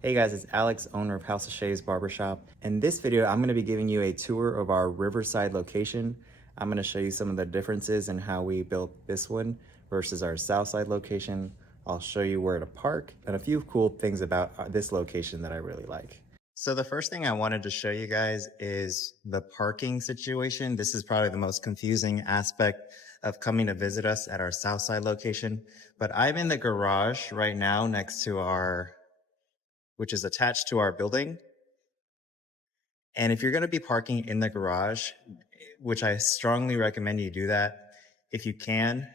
Hey guys, it's Alex, owner of House of Shaves Barbershop. In this video, I'm going to be giving you a tour of our Riverside location. I'm going to show you some of the differences in how we built this one versus our Southside location. I'll show you where to park and a few cool things about this location that I really like. So the first thing I wanted to show you guys is the parking situation. This is probably the most confusing aspect of coming to visit us at our Southside location. But I'm in the garage right now next to which is attached to our building. And if you're going to be parking in the garage, which I strongly recommend you do that if you can,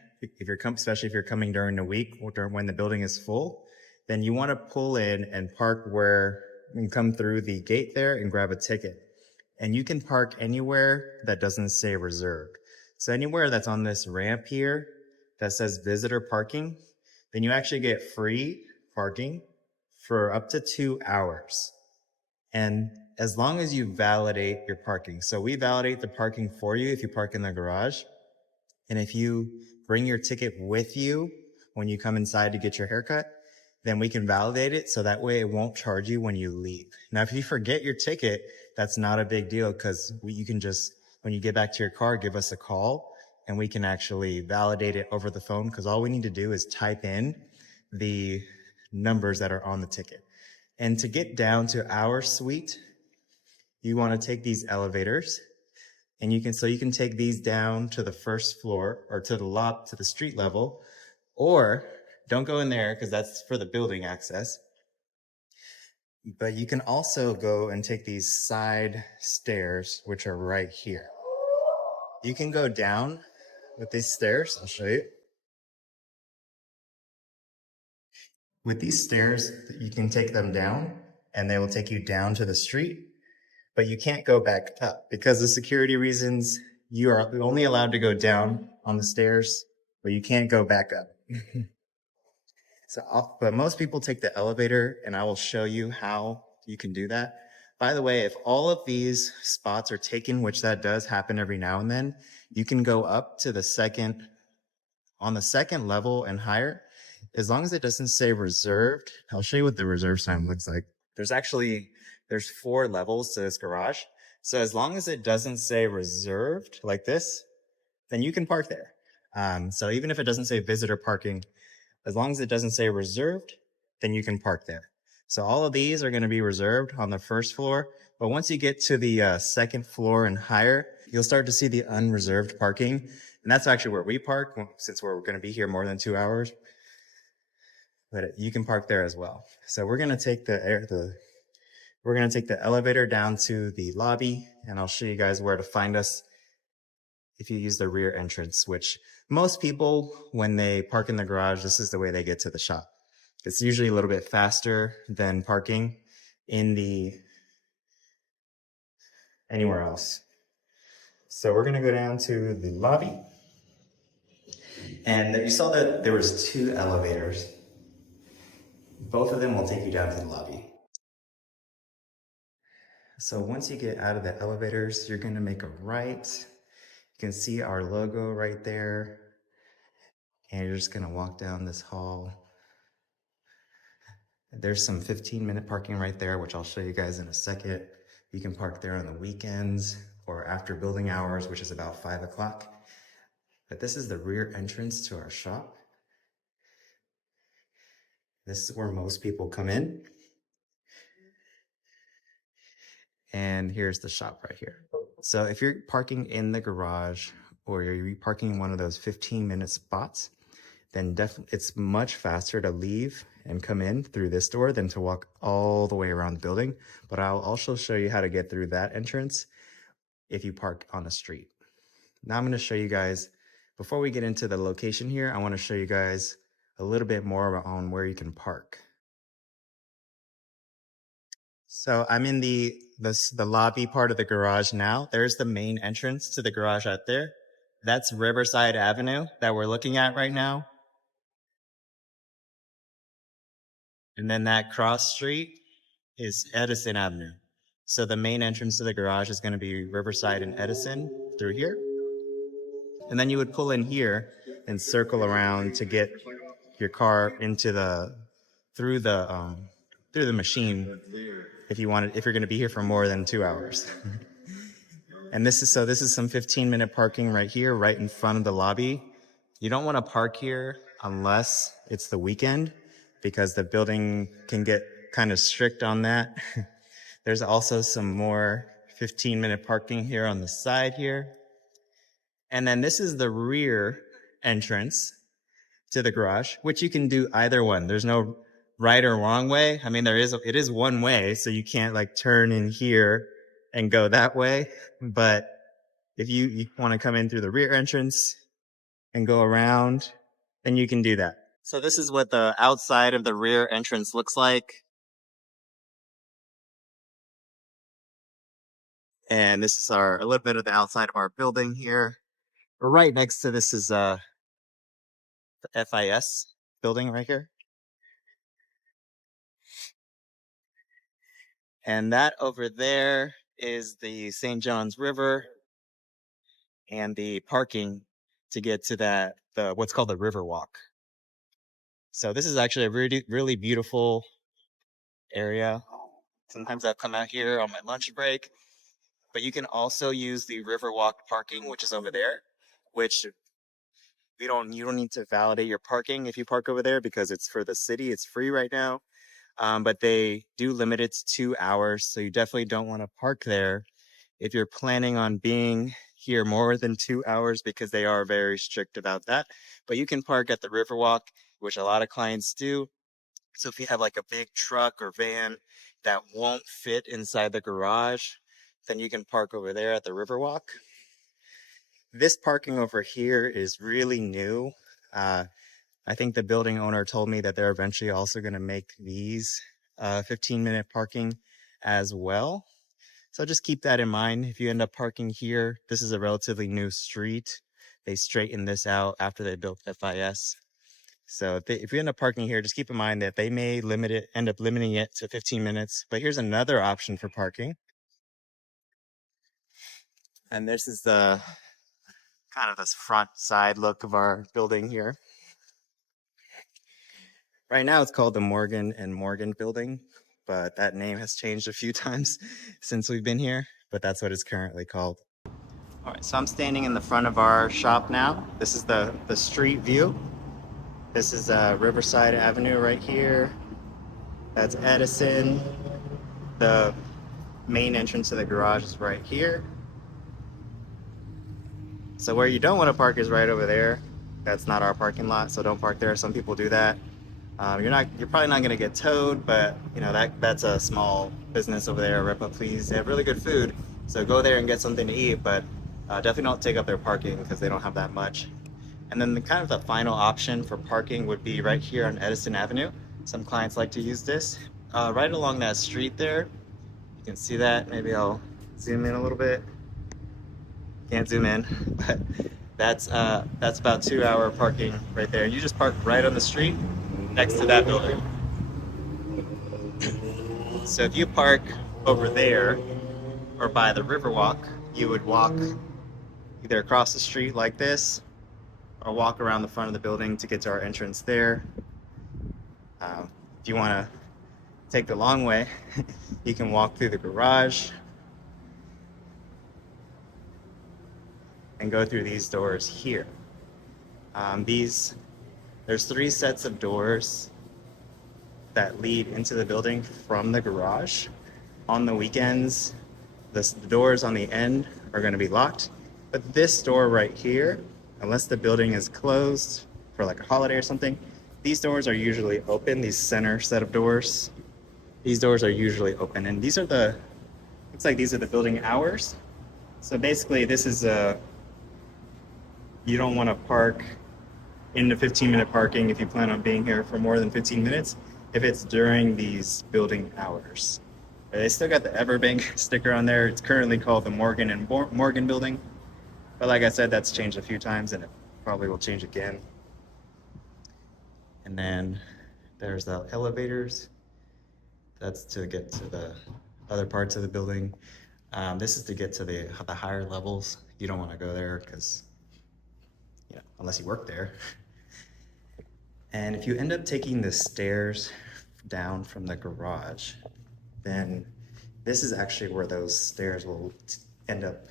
especially if you're coming during the week or when the building is full, then you want to pull in and park where you can come through the gate there and grab a ticket. And you can park anywhere that doesn't say reserved. So anywhere that's on this ramp here that says visitor parking, then you actually get free parking for up to 2 hours. And as long as you validate your parking. So we validate the parking for you if you park in the garage. And if you bring your ticket with you when you come inside to get your haircut, then we can validate it so that way it won't charge you when you leave. Now, if you forget your ticket, that's not a big deal because you can just, when you get back to your car, give us a call and we can actually validate it over the phone because all we need to do is type in the numbers that are on the ticket. And to get down to our suite, you want to take these elevators and you can take these down to the first floor or to the street level, or don't go in there because that's for the building access. But you can also go and take these side stairs, which are right here. You can go down with these stairs. I'll show you. With these stairs, you can take them down and they will take you down to the street, but you can't go back up because of security reasons. You are only allowed to go down on the stairs, but you can't go back up. But most people take the elevator and I will show you how you can do that. By the way, if all of these spots are taken, which that does happen every now and then, you can go up to on the second level and higher. As long as it doesn't say reserved, I'll show you what the reserve sign looks like. There's 4 levels to this garage. So as long as it doesn't say reserved like this, then you can park there. So even if it doesn't say visitor parking, as long as it doesn't say reserved, then you can park there. So all of these are going to be reserved on the first floor. But once you get to the second floor and higher, you'll start to see the unreserved parking. And that's actually where we park since we're going to be here more than 2 hours. But you can park there as well. So we're going to take the elevator down to the lobby, and I'll show you guys where to find us if you use the rear entrance, which most people, when they park in the garage, this is the way they get to the shop. It's usually a little bit faster than parking anywhere else. So we're going to go down to the lobby. And you saw that there was 2 elevators. Both of them will take you down to the lobby. So once you get out of the elevators, you're going to make a right. You can see our logo right there. And you're just going to walk down this hall. There's some 15-minute parking right there, which I'll show you guys in a second. You can park there on the weekends or after building hours, which is about 5 o'clock. But this is the rear entrance to our shop. This is where most people come in. And here's the shop right here. So if you're parking in the garage or you're parking in one of those 15-minute spots, then definitely it's much faster to leave and come in through this door than to walk all the way around the building. But I'll also show you how to get through that entrance if you park on a street. Now I'm going to show you guys, before we get into the location here, I want to show you guys a little bit more on where you can park. So I'm in the lobby part of the garage now. There's the main entrance to the garage out there. That's Riverside Avenue that we're looking at right now. And then that cross street is Edison Avenue. So the main entrance to the garage is going to be Riverside and Edison through here. And then you would pull in here and circle around to get your car through the through the machine if you're going to be here for more than 2 hours. And this is some 15-minute parking right here, right in front of the lobby. You don't want to park here unless it's the weekend because the building can get kind of strict on that. There's also some more 15-minute parking here on the side here. And then this is the rear entrance to the garage, which you can do either one. There's no right or wrong way. I mean, it is one way, so you can't like turn in here and go that way. But if you want to come in through the rear entrance and go around, then you can do that. So this is what the outside of the rear entrance looks like. And this is a little bit of the outside of our building here. Right next to this is the FIS building right here. And that over there is the St. Johns River and the parking to get to what's called the River Walk. So this is actually a really, really beautiful area. Sometimes I come out here on my lunch break, but you can also use the River Walk parking, which is over there, which you don't need to validate your parking if you park over there because it's for the city. It's free right now. But they do limit it to 2 hours. So you definitely don't want to park there if you're planning on being here more than 2 hours because they are very strict about that. But you can park at the Riverwalk, which a lot of clients do. So if you have like a big truck or van that won't fit inside the garage, then you can park over there at the Riverwalk. This parking over here is really new. I think the building owner told me that they're eventually also going to make these 15-minute parking as well. So just keep that in mind. If you end up parking here, this is a relatively new street. They straightened this out after they built FIS. So if you end up parking here, just keep in mind that they may end up limiting it to 15 minutes. But here's another option for parking. And this is the kind of this front side look of our building here. Right now it's called the Morgan and Morgan building, but that name has changed a few times since we've been here, but that's what it's currently called. All right, so I'm standing in the front of our shop now. This is the street view. This is Riverside Avenue right here. That's Edison. The main entrance to the garage is right here. So where you don't want to park is right over there. That's not our parking lot, so don't park there. Some people do that. You're probably not gonna get towed, but you know that's a small business over there. Rip Up Please. They have really good food, so go there and get something to eat. But definitely don't take up their parking because they don't have that much. And then the final option for parking would be right here on Edison Avenue. Some clients like to use this right along that street there. You can see that. Maybe I'll zoom in a little bit. Can't zoom in, but that's about 2 hour parking right there. You just park right on the street next to that building. So if you park over there or by the Riverwalk, you would walk either across the street like this or walk around the front of the building to get to our entrance there. If you want to take the long way, you can walk through the garage and go through these doors here. There's 3 sets of doors that lead into the building from the garage. On the weekends, the doors on the end are going to be locked, but this door right here, unless the building is closed for like a holiday or something, these doors are usually open. These center set of doors, these doors are usually open, and these are looks like these are the building hours. So basically, this is you don't want to park in the 15-minute parking if you plan on being here for more than 15 minutes if it's during these building hours. They still got the Everbank sticker on there. It's currently called the Morgan and Morgan building, but like I said, that's changed a few times and it probably will change again. And then there's the elevators. That's to get to the other parts of the building. This is to get to the higher levels. You don't want to go there because, unless you work there. And if you end up taking the stairs down from the garage, then this is actually where those stairs will end up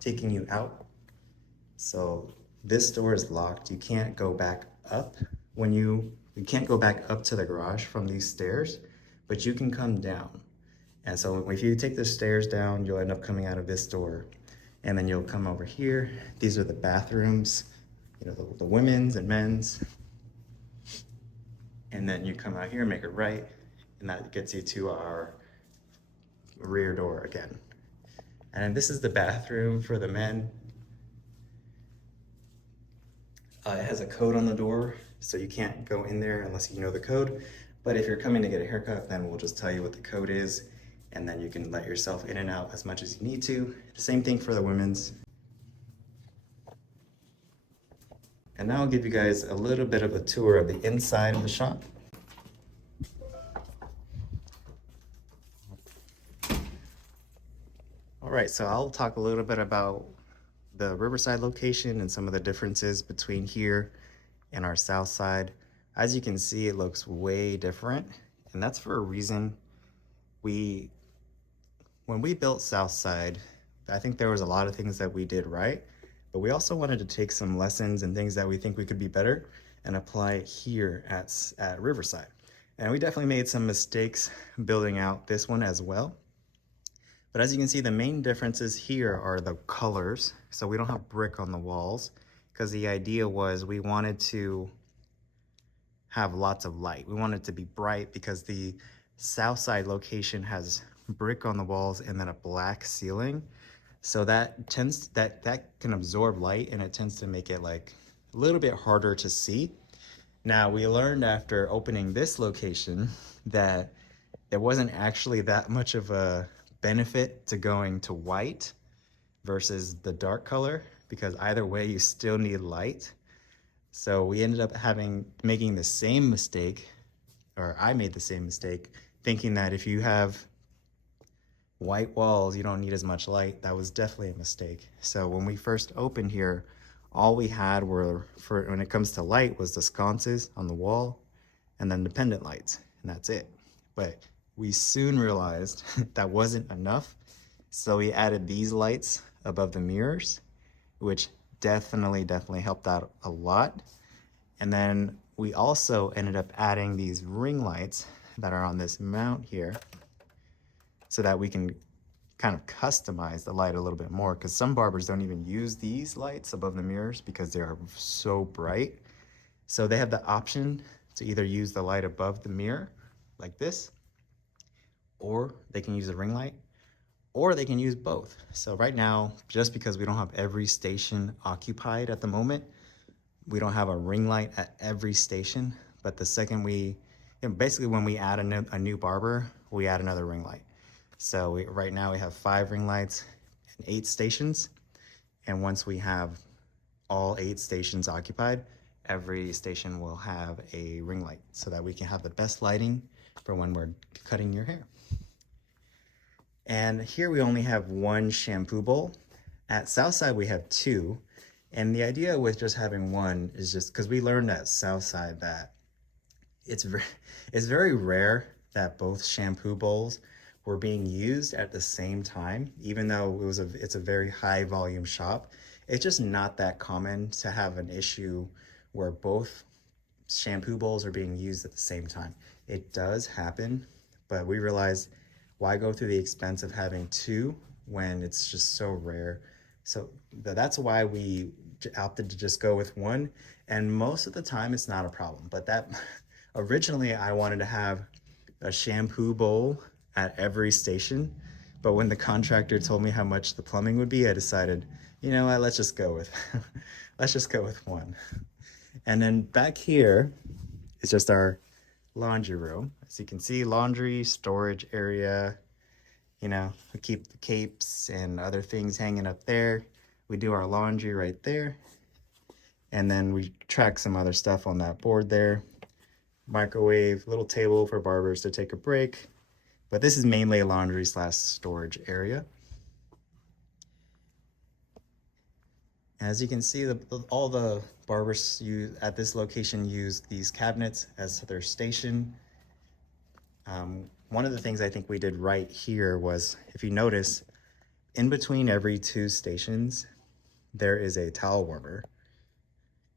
taking you out. So this door is locked. You can't go back up when you can't go back up to the garage from these stairs, but you can come down. And so if you take the stairs down, you'll end up coming out of this door, and then you'll come over here. These are the bathrooms, you know, the women's and men's. And then you come out here, make a right, and that gets you to our rear door again. And then this is the bathroom for the men. It has a code on the door, so you can't go in there unless you know the code. But if you're coming to get a haircut, then we'll just tell you what the code is, and then you can let yourself in and out as much as you need to. Same thing for the women's. And now I'll give you guys a little bit of a tour of the inside of the shop. All right, so I'll talk a little bit about the Riverside location and some of the differences between here and our south side. As you can see, it looks way different, and that's for a reason. When we built Southside, I think there was a lot of things that we did right, but we also wanted to take some lessons and things that we think we could be better and apply it here at Riverside. And we definitely made some mistakes building out this one as well. But as you can see, the main differences here are the colors. So we don't have brick on the walls because the idea was we wanted to have lots of light. We wanted it to be bright because the south side location has brick on the walls and then a black ceiling. So that can absorb light, and it tends to make it like a little bit harder to see. Now, we learned after opening this location that there wasn't actually that much of a benefit to going to white versus the dark color, because either way you still need light. So we ended up making the same mistake, or I made the same mistake, thinking that if you have white walls you don't need as much light. That was definitely a mistake. So when we first opened here, all we had when it comes to light, was the sconces on the wall and then the pendant lights, and that's it. But we soon realized that wasn't enough, so we added these lights above the mirrors, which definitely helped out a lot. And then we also ended up adding these ring lights that are on this mount here, so that we can kind of customize the light a little bit more, because some barbers don't even use these lights above the mirrors because they are so bright. So they have the option to either use the light above the mirror like this, or they can use a ring light, or they can use both. So right now, just because we don't have every station occupied at the moment, we don't have a ring light at every station. But the second basically when we add a new barber, we add another ring light. So right now we have 5 ring lights and 8 stations. And once we have all 8 stations occupied, every station will have a ring light, so that we can have the best lighting for when we're cutting your hair. And here we only have 1 shampoo bowl. At Southside we have 2. And the idea with just having 1 is just because we learned at Southside that it's very rare that both shampoo bowls were being used at the same time, even though it's a very high volume shop. It's just not that common to have an issue where both shampoo bowls are being used at the same time. It does happen, but we realized, why go through the expense of having 2 when it's just so rare? So that's why we opted to just go with 1. And most of the time it's not a problem, but originally I wanted to have a shampoo bowl at every station, but when the contractor told me how much the plumbing would be, I decided, you know what, let's just go with 1. And then back here is just our laundry room. As you can see, laundry, storage area, we keep the capes and other things hanging up there. We do our laundry right there. And then we track some other stuff on that board there. Microwave, little table for barbers to take a break. But this is mainly a laundry / storage area. As you can see, all the barbers at this location use these cabinets as their station. One of the things I think we did right here was, if you notice, in between every two stations, there is a towel warmer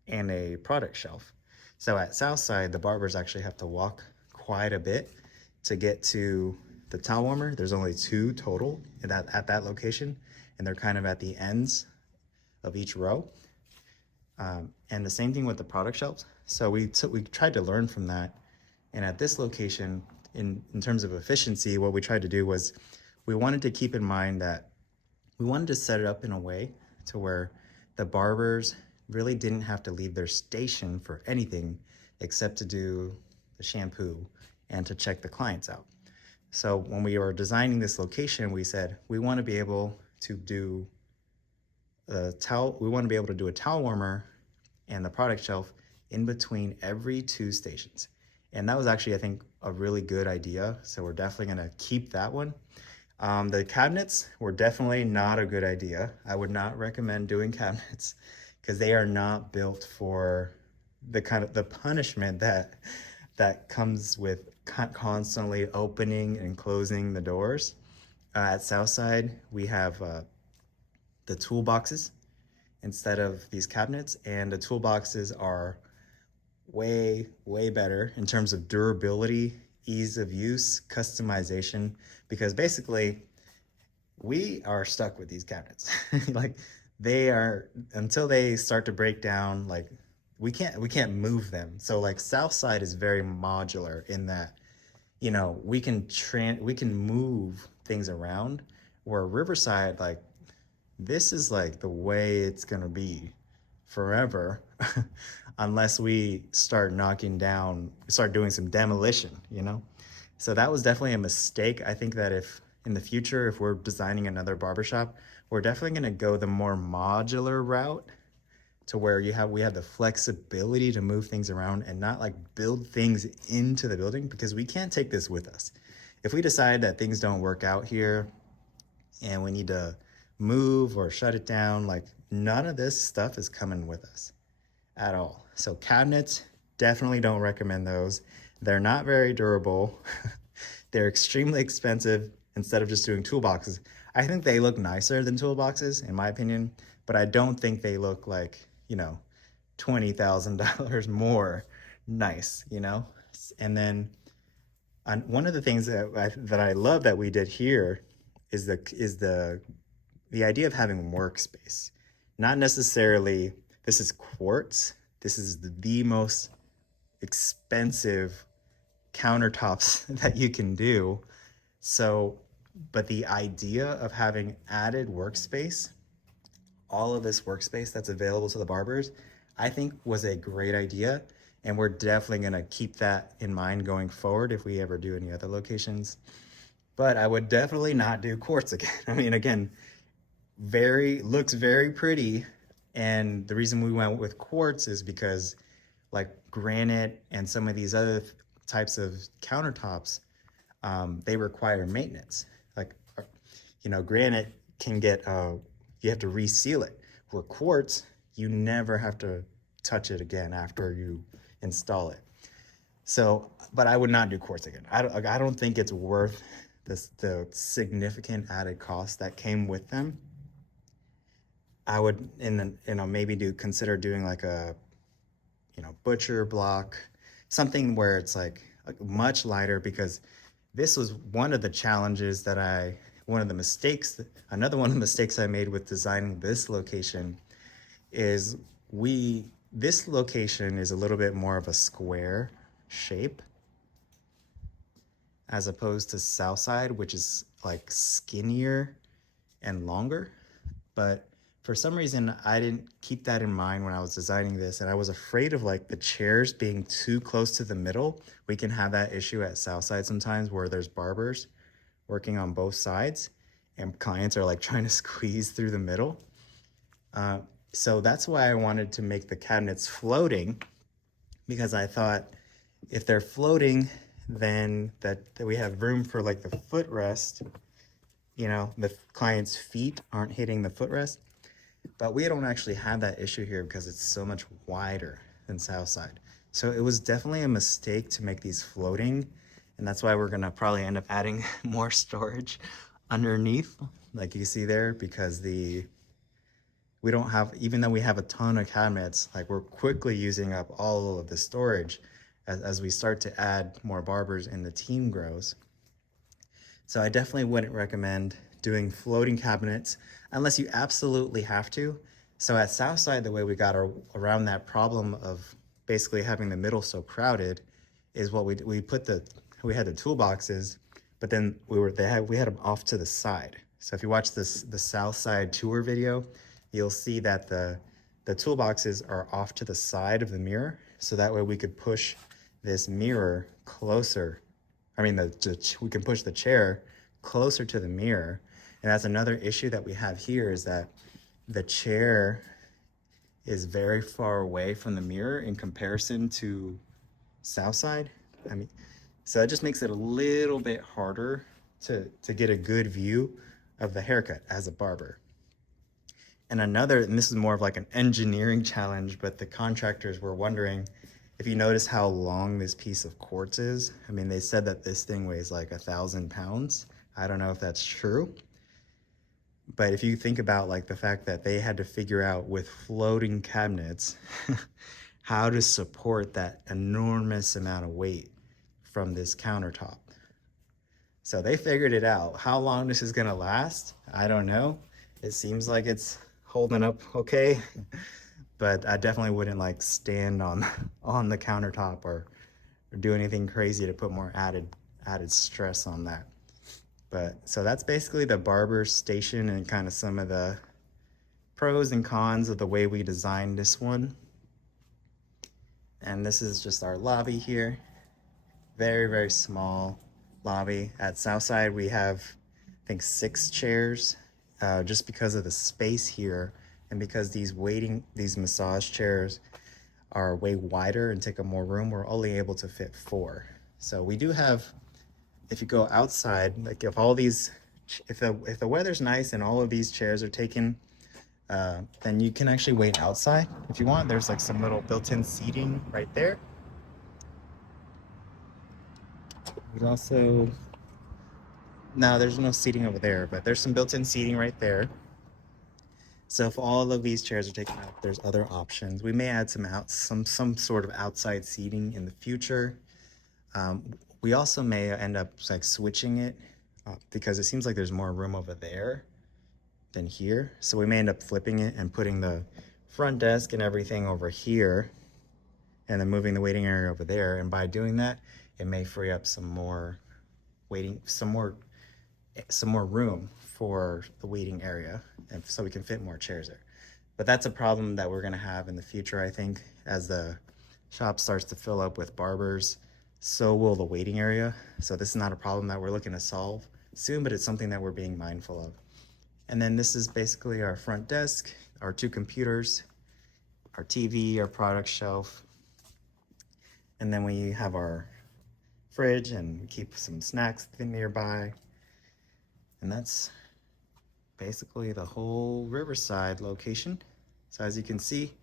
and a product shelf. So at Southside, the barbers actually have to walk quite a bit to get to the towel warmer. There's only two total at that location, and they're kind of at the ends of each row. And the same thing with the product shelves. So we tried to learn from that. And at this location, in terms of efficiency, what we tried to do was we wanted to keep in mind that we wanted to set it up in a way to where the barbers really didn't have to leave their station for anything except to do the shampoo and to check the clients out. So when we were designing this location, we said we want to be able to do a towel warmer and the product shelf in between every two stations. And that was actually, I think, a really good idea. So we're definitely gonna keep that one. The cabinets were definitely not a good idea. I would not recommend doing cabinets because they are not built for the kind of the punishment that comes with constantly opening and closing the doors. At Southside, we have the toolboxes instead of these cabinets, and the toolboxes are way better in terms of durability, ease of use, customization, because basically we are stuck with these cabinets. Like, they are, until they start to break down, like we can't move them. So like Southside is very modular in that, you know, we can move things around, where Riverside, like, this is like the way it's gonna be forever unless we start doing some demolition, you know? So that was definitely a mistake. I think that if in the future, if we're designing another barbershop, we're definitely gonna go the more modular route to where we have the flexibility to move things around and not like build things into the building, because we can't take this with us. If we decide that things don't work out here and we need to move or shut it down, like, none of this stuff is coming with us at all. So cabinets, definitely don't recommend those. They're not very durable. They're extremely expensive instead of just doing toolboxes. I think they look nicer than toolboxes, in my opinion, but I don't think they look like, you know, $20,000 more nice, you know? And then one of the things that I love that we did here is the idea of having workspace. Not necessarily, this is quartz. This is the most expensive countertops that you can do. So, but the idea of having added workspace, all of this workspace that's available to the barbers, I think was a great idea. And we're definitely gonna keep that in mind going forward if we ever do any other locations. But I would definitely not do quartz again. I mean, again, looks very pretty. And the reason we went with quartz is because, like, granite and some of these other types of countertops, they require maintenance. Like, you know, granite can get, you have to reseal it. Where quartz, you never have to touch it again after you install it. So, but I would not do quartz again. I don't think it's worth the significant added cost that came with them. I would, maybe consider doing like a, butcher block, something where it's like much lighter, because this was one of the challenges that another one of the mistakes I made with designing this location is this location is a little bit more of a square shape as opposed to Southside, which is like skinnier and longer. But for some reason, I didn't keep that in mind when I was designing this, and I was afraid of like the chairs being too close to the middle. We can have that issue at Southside sometimes where there's barbers working on both sides and clients are like trying to squeeze through the middle. So that's why I wanted to make the cabinets floating, because I thought if they're floating, then that we have room for like the footrest, the client's feet aren't hitting the footrest. But we don't actually have that issue here because it's so much wider than Southside. So it was definitely a mistake to make these floating. And that's why we're gonna probably end up adding more storage underneath, like you see there, because we don't have, even though we have a ton of cabinets, like we're quickly using up all of the storage as we start to add more barbers and the team grows. So I definitely wouldn't recommend doing floating cabinets unless you absolutely have to. So at Southside, the way we got around that problem of basically having the middle so crowded is what we had the toolboxes, but then we had them off to the side. So if you watch the Southside tour video, you'll see that the toolboxes are off to the side of the mirror. So that way we could push this mirror closer. I mean, we can push the chair closer to the mirror. And that's another issue that we have here, is that the chair is very far away from the mirror in comparison to Southside. I mean, so it just makes it a little bit harder to get a good view of the haircut as a barber. And this is more of like an engineering challenge, but the contractors were wondering if you notice how long this piece of quartz is. I mean, they said that this thing weighs like 1,000 pounds. I don't know if that's true. But if you think about like the fact that they had to figure out with floating cabinets how to support that enormous amount of weight from this countertop. So they figured it out. How long this is gonna last, I don't know. It seems like it's holding up okay, but I definitely wouldn't like stand on the countertop or do anything crazy to put more added stress on that. But so that's basically the barber station and kind of some of the pros and cons of the way we designed this one. And this is just our lobby here. Very, very small lobby. At Southside, we have, I think, 6 chairs, just because of the space here, and because these massage chairs are way wider and take up more room, we're only able to fit 4. So we do have, if you go outside, like if the weather's nice and all of these chairs are taken, then you can actually wait outside if you want. There's like some little built-in seating right there. There's also, no, there's no seating over there, but there's some built-in seating right there. So if all of these chairs are taken out, there's other options. We may add some sort of outside seating in the future. We also may end up like switching it because it seems like there's more room over there than here. So we may end up flipping it and putting the front desk and everything over here and then moving the waiting area over there. And by doing that, it may free up some more room for the waiting area, and so we can fit more chairs there. But that's a problem that we're gonna have in the future, I think. As the shop starts to fill up with barbers, so will the waiting area. So this is not a problem that we're looking to solve soon, but it's something that we're being mindful of. And then this is basically our front desk, our 2 computers, our TV, our product shelf. And then we have our fridge and keep some snacks nearby. And that's basically the whole Riverside location. So as you can see,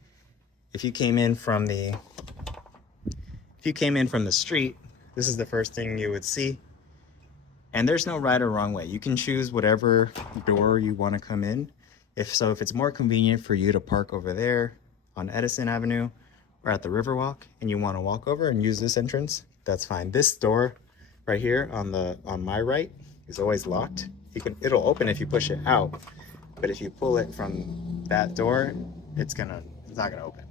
if you came in from the street, this is the first thing you would see. And there's no right or wrong way. You can choose whatever door you want to come in. If it's more convenient for you to park over there on Edison Avenue or at the Riverwalk and you want to walk over and use this entrance, that's fine. This door right here on my right is always locked. It'll open if you push it out, but if you pull it from that door, it's not gonna open.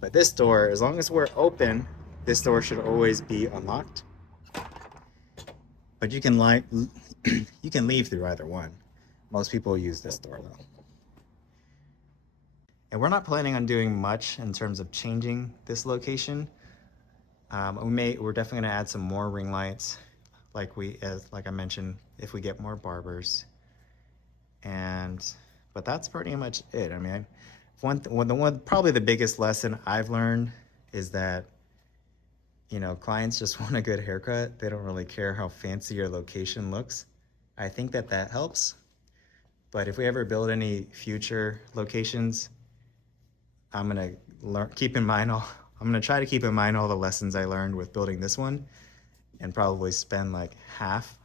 But this door, as long as we're open, this door should always be unlocked. But you can leave through either one. Most people use this door though. And we're not planning on doing much in terms of changing this location. We're definitely gonna add some more ring lights, like I mentioned, if we get more barbers. But that's pretty much it. I mean, probably the biggest lesson I've learned is that, clients just want a good haircut. They don't really care how fancy your location looks. I think that helps. But if we ever build any future locations, I'm gonna try to keep in mind all the lessons I learned with building this one, and probably spend like half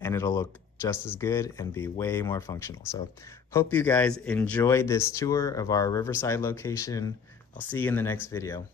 and it'll look just as good and be way more functional. So hope you guys enjoyed this tour of our Riverside location. I'll see you in the next video.